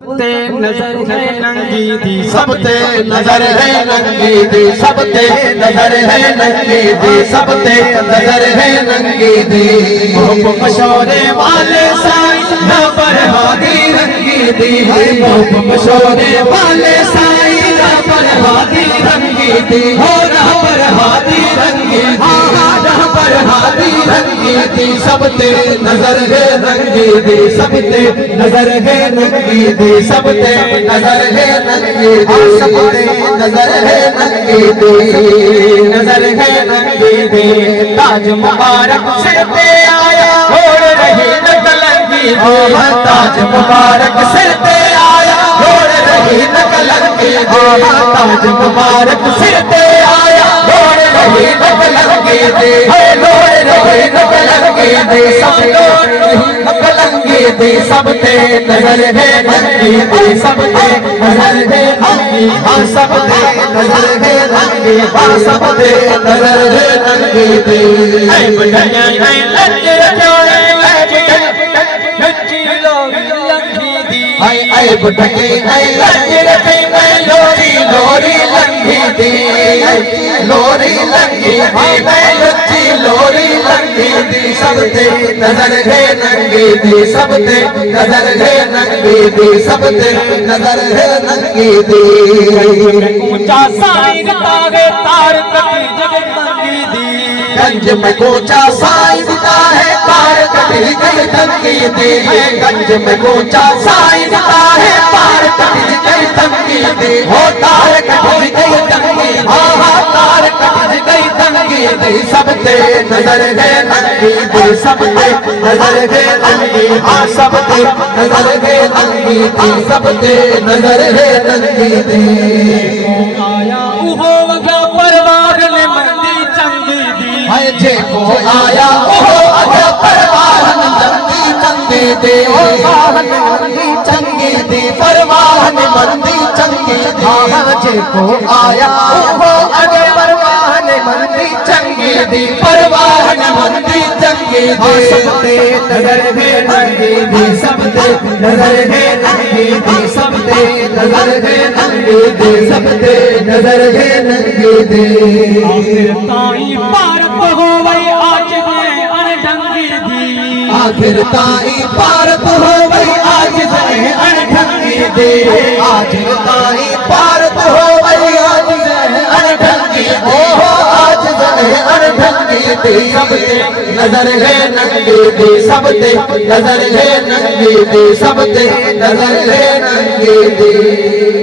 ते नजर है नंगी दी सब ते नजर है नंगी दी सब ते नजर है नंगी दी सब ते नजर है नंगी दी मशोरे वाले साईं ना बरहादी रंगी दी मशोरे वाले साईं ना बरहादी रंगी दी हो ना बरहादी रंगी दी ना बरहादी रंगी दी सब ते नजर है रंगी दी सब ते नजर है नंगी दी सब ते नजर है नंगी दी सब ते नजर है नंगी दी नजर है नंगी दी ताज मुबारक सिर पे आया छोड़ रही न कलंगी दी ताज मुबारक सिर पे आया छोड़ रही न कलंगी दी ताज मुबारक सिर पे आया छोड़ रही न कलंगी दी छोड़ रही न कलंगी दी सब छोड़ रही न कलंगी दी सब ते नजर है नंगी दी सब ते नजर है नंगी हाँ सब ते नजर है नंगी हाँ सब ते नजर है नंगी दी ऐ बुढ़िया ऐ लज्जे जोड़े ऐ बुढ़के ऐ लज्जे मैं लोरी लोरी लंघी दी लोरी लंघी दी मैं लज्जी लोरी लंघी दी सब ते नजर है नंगी दी सब ते नजर है नंगी दी सब ते नजर है नंगी दी ऊंचा साईं तारे तार कटी जगत नंगी दी गंज में कोचा साईं दिता है पार कटी गई तंगी दी गंज में कोचा साईं दिता है पार कटी गई तंगी दी हो तार कटी गई तंगी हाँ हाँ तार कटी गई तंगी दी सब ते नजर है नंगी दी सब ते नजर है नंगी हाँ सब ते नजर है नंगी दी सब ते नजर है नंगी दी आया उहो वगा परवार ने मंदी चंगी दी है जेको आया ओहो अगा परवाहन मंदी चंगी दे परवाहन मंदी चंगी दे परवाहन मंदी चंगी दे जेको आया ओहो अगा परवाहन मंदी चंगी दे परवाहन मंदी चंगी दे सब ते नजर है नंगी दे सब ते नजर है नंगी दे सब ते नजर है नंगी दे सब ते नजर है नंगी दे आखिर ताई पारत हो वही आज में अनढंगी दी आखिर ताई पारत हो वही आज में अनढंगी दे आज ताई पारत हो वही आज में अनढंगी दे आज में अनढंगी दे सब ते नजर है नंगी दे सब ते नजर है नंगी दे सब ते नजर है नंगी दे।